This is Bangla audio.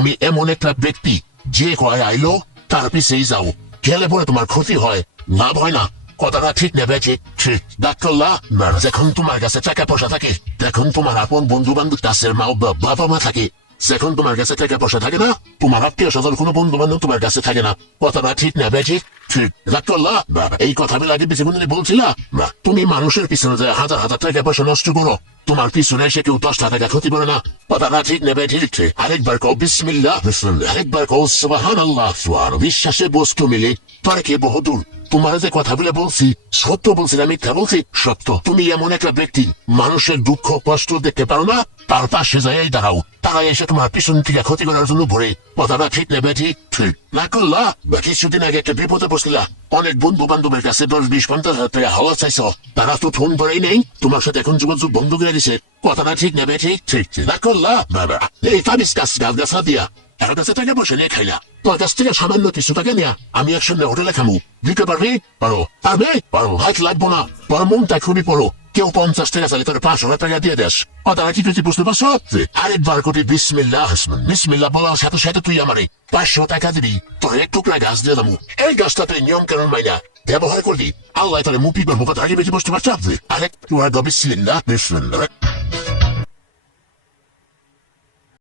তুমি এমন একটা ব্যক্তি যে কয় আইলো তার পিছেই যাও, গেলে পরে তোমার ক্ষতি হয়, লাভ হয় না। কথাটা ঠিক নেবে ঠিক ডাক্তারলা। যখন তোমার কাছে টাকা পয়সা থাকে, তখন তোমার আপন বন্ধু বান্ধব কাছের মা বাবা মা থাকে। যখন তোমার কাছে টাকা পয়সা থাকে না, তোমার আত্মীয় স্বজন কোনো বন্ধু বান্ধব তোমার কাছে থাকে না। কথাটা ঠিক নেবে ঠিক ডাক্তারলা। এই কথা আমি আগে বেশি বন্ধু বলছিলা। তুমি মানুষের পিছনে যায় হাজার হাজার টাকা পয়সা নষ্ট করো, তোমার পিছনে এসে কেউ 10 টাকা ক্ষতি করে না। কথাটা ঠিক নেবে ঠিক। আরেকবার কও বিসমিল্লাহ, আরেকবার কও সুবহানাল্লাহ। বিশ্বাসে বস্তু মিলে তর্কে বহুদূর। তোমার যে কথাগুলো বলছি সত্য বলছি না মিথ্যা বলছি? সত্য। তুমি এমন একটা ব্যক্তি, মানুষের দুঃখ কষ্ট দেখতে পারো না, তার পাশে যাই দাঁড়াও, তারা এসে তোমার পিছন থেকে ক্ষতি করার জন্য ভরে। কথাটা ঠিক নেবে ঠিক না করলা। কিছুদিন আগে একটা বিপদে বসলা, অনেক বন্ধু বান্ধবের কাছে 10-20-50 হাজার টাকা হাওয়া চাইছ, তারা তো ফোন ধরেই নেই, তোমার সাথে এখন যোগাযোগ বন্ধ করে দিছে। কথাটা ঠিক নেবে ঠিক না করলা। এই তাবিজ কাজ গাছা দিয়া তার কাছে টাকা পয়সা নিয়ে খাইলা, তোর কাছ থেকে সামান্য কিছু টাকা নেয়া আমি একসঙ্গে হোটেলে খামু, দিতে পারবি? পারো হাত লাগবো না, তোর মনটা খুবই পড়ো। কেউ 50 টাকা চাইলে তোর 500 টাকা দিয়ে দেশ। তারা কি তুই বুঝতে পারছো? আরেকবার কোটি বিসমিল্লাহ বলার সাথে সাথে তুই আমারে 500 টাকা দিবি, তোর এক টুকরা গাছ দিয়ে দামু। এই গাছটা তুই নিয়ম কানুন মাইনা ব্যবহার করবি, আল্লাহ তোর মুক্তি করবো। কথা আগে বেশি বুঝতে পারছো? আরেক তোমার বিসমিল্লাহ।